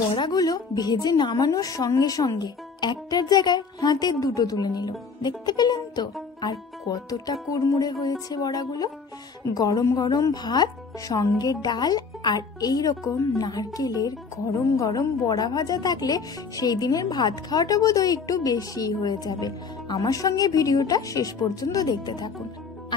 বড়াগুলো ভেজে নামানোর সঙ্গে সঙ্গে একটার জায়গায় হাতে দুটো তুলে নিল। দেখতে পেলেন তো? আর কতটা কুড়মুড়ে হয়েছে বড়াগুলো। গরম গরম ভাত, সঙ্গে ডাল আর এই রকম নারকেলের গরম গরম বড়া ভাজা থাকলে সেই দিনের ভাত খাওয়াটা বোধহয় একটু বেশি হয়ে যাবে। আমার সঙ্গে ভিডিওটা শেষ পর্যন্ত দেখতে থাকুন।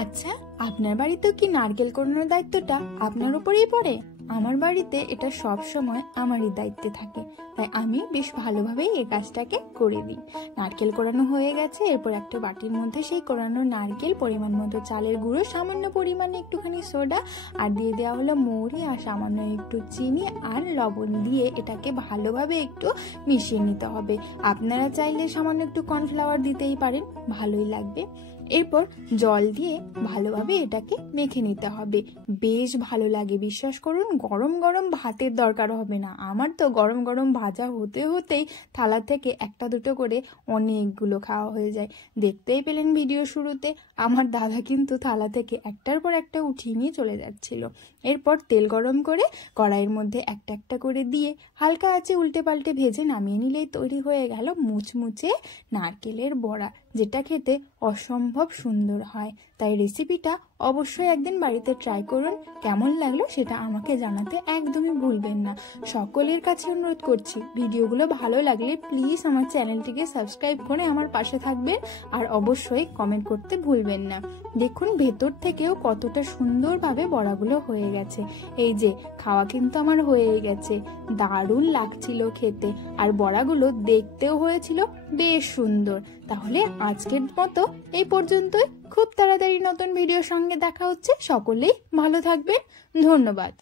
আচ্ছা, আপনার বাড়িতেও কি নারকেল কোড়ানোর দায়িত্বটা আপনার উপরেই পড়ে? আমার বাড়িতে এটা সব সময় আমারই দায়িত্বে থাকে, তাই আমি বেশ ভালোভাবেই এই কাজটাকে করে দিই। নারকেল কোড়ানো হয়ে গেছে, এরপর একটা বাটির মধ্যে সেই কোড়ানো নারকেল, পরিমাণ মতো চালের গুঁড়ো, সামান্য পরিমাণে একটুখানি সোডা আর দিয়ে দেওয়া হলো মৌরি আর সামান্য একটু চিনি আর লবণ দিয়ে এটাকে ভালোভাবে একটু মিশিয়ে নিতে হবে। আপনারা চাইলে সামান্য একটু কর্নফ্লাওয়ার দিতেই পারেন, ভালোই লাগবে। এরপর জল দিয়ে ভালোভাবে এটাকে মেখে নিতে হবে। বেশ ভালো লাগে, বিশ্বাস করুন। গরম গরম ভাতের দরকার হবে না। আমার তো গরম গরম ভাজা হতে হতেই থালা থেকে একটা দুটো করে অনেকগুলো খাওয়া হয়ে যায়। দেখতেই পেলেন ভিডিও শুরুতে আমার দাদা কিন্তু থালা থেকে একটার পর একটা উঠিয়ে নিয়ে চলে যাচ্ছিল। এরপর তেল গরম করে কড়াইয়ের মধ্যে একটা একটা করে দিয়ে হালকা আঁচে উল্টে পাল্টে ভেজে নামিয়ে নিলেই তৈরি হয়ে গেল মুচমুচে নারকেলের বড়া, যেটা খেতে অসম্ভব সুন্দর হয়। তাই রেসিপিটা অবশ্যই একদিন বাড়িতে ট্রাই করুন। কেমন লাগলো সেটা আমাকে জানাতে একদমই ভুলবেন না। সকলের কাছে অনুরোধ করছি, ভিডিওগুলো ভালো লাগলে প্লিজ আমার চ্যানেলটিকে সাবস্ক্রাইব করে আমার পাশে থাকবেন আর অবশ্যই কমেন্ট করতে ভুলবেন না। দেখুন ভেতর থেকেও কতটা সুন্দরভাবে বড়াগুলো হয়ে গেছে। এই যে খাওয়া কিন্তু আমার হয়ে গেছে, দারুণ লাগছিল খেতে আর বড়াগুলো দেখতেও হয়েছিল বেশ সুন্দর। তাহলে আজকের মতো এই পর্যন্তই। খুব তাড়াতাড়ি নতুন ভিডিওর সঙ্গে দেখা হচ্ছে। সকলেই ভালো থাকবেন। ধন্যবাদ।